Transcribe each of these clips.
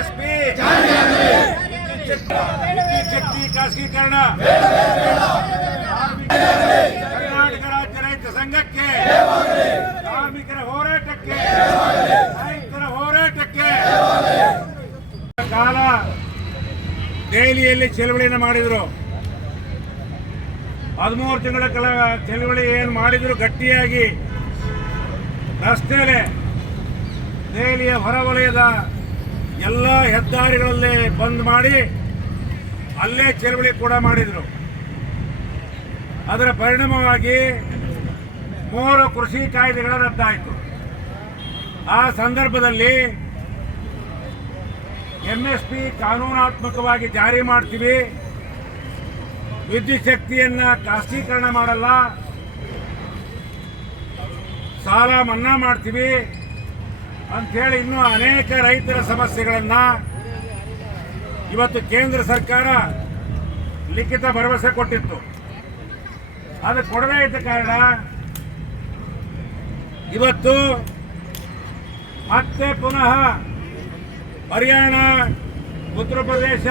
SP. ಶಕ್ತಿ ಖಾಸಗೀಕರಣ. ಕರ್ನಾಟಕ ರಾಜ್ಯ ರೈತ ಸಂಘಕ್ಕೆ ಕಾರ್ಮಿಕರ ಹೋರಾಟಕ್ಕೆ ರೈತರ ಹೋರಾಟಕ್ಕೆ. ಕಾಲ ದೆಹಲಿಯಲ್ಲಿ ಚಳವಳಿಯನ್ನು ಮಾಡಿದರು. ಹದಿಮೂರು ತಿಂಗಳ ಕಾಲ ಚಳವಳಿ ಏನು ಮಾಡಿದ್ರು ಗಟ್ಟಿಯಾಗಿ. ರಸ್ತೆಯಲ್ಲೇ ದೆಹಲಿಯ ಹೊರವಲಯದ ಎಲ್ಲ ಹೆದ್ದಾರಿಗಳಲ್ಲಿ ಬಂದ್ ಮಾಡಿ ಅಲ್ಲೇ ಚಳವಳಿ ಕೂಡ ಮಾಡಿದರು. ಅದರ ಪರಿಣಾಮವಾಗಿ ಮೂರು ಕೃಷಿ ಕಾಯ್ದೆಗಳ ರದ್ದಾಯಿತು. ಆ ಸಂದರ್ಭದಲ್ಲಿ ಎಂ ಎಸ್ ಪಿ ಕಾನೂನಾತ್ಮಕವಾಗಿ ಜಾರಿ ಮಾಡ್ತೀವಿ. ವಿದ್ಯುತ್ ಶಕ್ತಿಯನ್ನ ಖಾಸಗೀಕರಣ ಮಾಡಲ್ಲ. ಸಾಲ ಮನ್ನಾ ಮಾಡ್ತೀವಿ. ಅಂಥೇಳಿ ಇನ್ನೂ ಅನೇಕ ರೈತರ ಸಮಸ್ಯೆಗಳನ್ನು ಇವತ್ತು ಕೇಂದ್ರ ಸರ್ಕಾರ ಲಿಖಿತ ಭರವಸೆ ಕೊಟ್ಟಿತ್ತು. ಅದು ಕೊಡದೇ ಇದ್ದ ಕಾರಣ ಇವತ್ತು ಮತ್ತೆ ಪುನಃ ಹರಿಯಾಣ, ಉತ್ತರ ಪ್ರದೇಶ,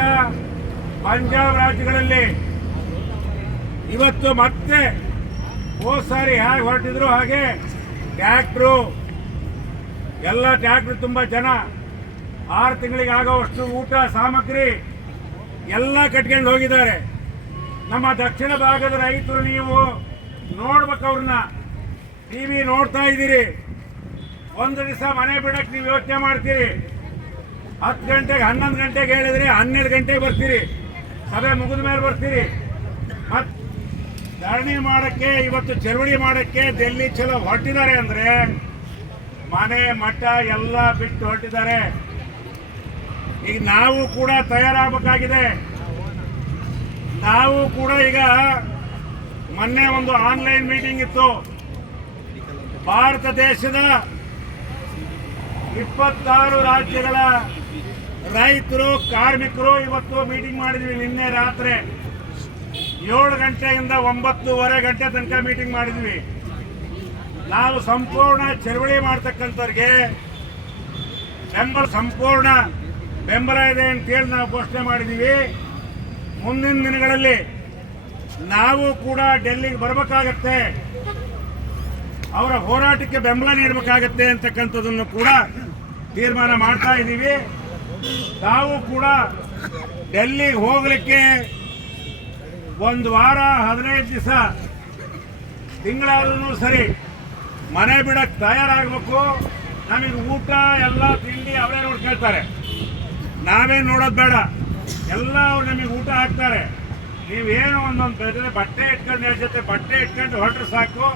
ಪಂಜಾಬ್ ರಾಜ್ಯಗಳಲ್ಲಿ ಇವತ್ತು ಮತ್ತೆ ಹೋದ ಸಾರಿ ಹೇಗೆ ಹೊರಟಿದ್ರು ಹಾಗೆ ಟ್ಯಾಕ್ಟ್ರು ಎಲ್ಲ ಟ್ಯಾಕ್ಟ್ರ್ ತುಂಬ ಜನ. ಆರು ತಿಂಗಳಿಗೆ ಆಗೋವಷ್ಟು ಊಟ, ಸಾಮಗ್ರಿ ಎಲ್ಲ ಕಟ್ಕೊಂಡು ಹೋಗಿದ್ದಾರೆ. ನಮ್ಮ ದಕ್ಷಿಣ ಭಾಗದ ರೈತರು ನೀವು ನೋಡ್ಬೇಕು ಅವ್ರನ್ನ. ಟಿವಿ ನೋಡ್ತಾ ಇದ್ದೀರಿ. ಒಂದು ದಿವಸ ಮನೆ ಬಿಡಕ್ಕೆ ನೀವು ಯೋಚನೆ ಮಾಡ್ತೀರಿ. ಹತ್ತು ಗಂಟೆಗೆ, ಹನ್ನೊಂದು ಗಂಟೆಗೆ ಹೇಳಿದ್ರೆ ಹನ್ನೆರಡು ಗಂಟೆಗೆ ಬರ್ತೀರಿ. ಸಭೆ ಮುಗಿದ ಮೇಲೆ ಬರ್ತೀರಿ. ಮತ್ತು ಧರಣಿ ಮಾಡೋಕ್ಕೆ, ಇವತ್ತು ಚಳವಳಿ ಮಾಡೋಕ್ಕೆ ಡೆಲ್ಲಿ ಚಲೋ ಹೊರಟಿದ್ದಾರೆ ಅಂದ್ರೆ ಮನೆ, ಮಠ ಎಲ್ಲ ಬಿಟ್ಟು ಹೊರಟಿದ್ದಾರೆ. ಈಗ ನಾವು ಕೂಡ ತಯಾರಾಗಬೇಕಾಗಿದೆ. ನಾವು ಕೂಡ ಈಗ ಮೊನ್ನೆ ಒಂದು ಆನ್ಲೈನ್ ಮೀಟಿಂಗ್ ಇತ್ತು. ಭಾರತ ದೇಶದ ಇಪ್ಪತ್ತಾರು ರಾಜ್ಯಗಳ ರೈತರು, ಕಾರ್ಮಿಕರು ಇವತ್ತು ಮೀಟಿಂಗ್ ಮಾಡಿದ್ವಿ ನಿನ್ನೆ ರಾತ್ರಿ. ಏಳು ಗಂಟೆಯಿಂದ ಒಂಬತ್ತೂವರೆ ಗಂಟೆ ತನಕ ಮೀಟಿಂಗ್ ಮಾಡಿದ್ವಿ. ನಾವು ಸಂಪೂರ್ಣ ಚಳವಳಿ ಮಾಡ್ತಕ್ಕಂಥವ್ರಿಗೆ ಬೆಂಬಲ ಸಂಪೂರ್ಣ ಬೆಂಬಲ ಇದೆ ಅಂತೇಳಿ ನಾವು ಘೋಷಣೆ ಮಾಡಿದ್ದೀವಿ ಮುಂದಿನ ದಿನಗಳಲ್ಲಿ ನಾವು ಕೂಡ ಡೆಲ್ಲಿಗೆ ಬರಬೇಕಾಗತ್ತೆ. ಅವರ ಹೋರಾಟಕ್ಕೆ ಬೆಂಬಲ ನೀಡಬೇಕಾಗತ್ತೆ ಅಂತಕ್ಕಂಥದ್ದನ್ನು ಕೂಡ ತೀರ್ಮಾನ ಮಾಡ್ತಾ ಇದ್ದೀವಿ. ನಾವು ಕೂಡ ಡೆಲ್ಲಿಗೆ ಹೋಗಲಿಕ್ಕೆ ಒಂದು ವಾರ, ಹದಿನೈದು ದಿವಸ, ತಿಂಗಳಾದ್ರೂ ಸರಿ ಮನೆ ಬಿಡಕ್ಕೆ ತಯಾರಾಗಬೇಕು. ನಮಗೆ ಊಟ, ಎಲ್ಲ ತಿಂಡಿ ಅವರೇ ನೋಡ್ಕೊಳ್ತಾರೆ. ನಾವೇ ನೋಡೋದು ಬೇಡ. ಎಲ್ಲ ಅವ್ರು ನಮಗೆ ಊಟ ಹಾಕ್ತಾರೆ. ನೀವೇನು ಒಂದೊಂದು ಬಟ್ಟೆ ಇಟ್ಕೊಂಡು ಜೊತೆ ಬಟ್ಟೆ ಇಟ್ಕೊಂಡು ಹೊರಟ್ರೆ ಸಾಕು.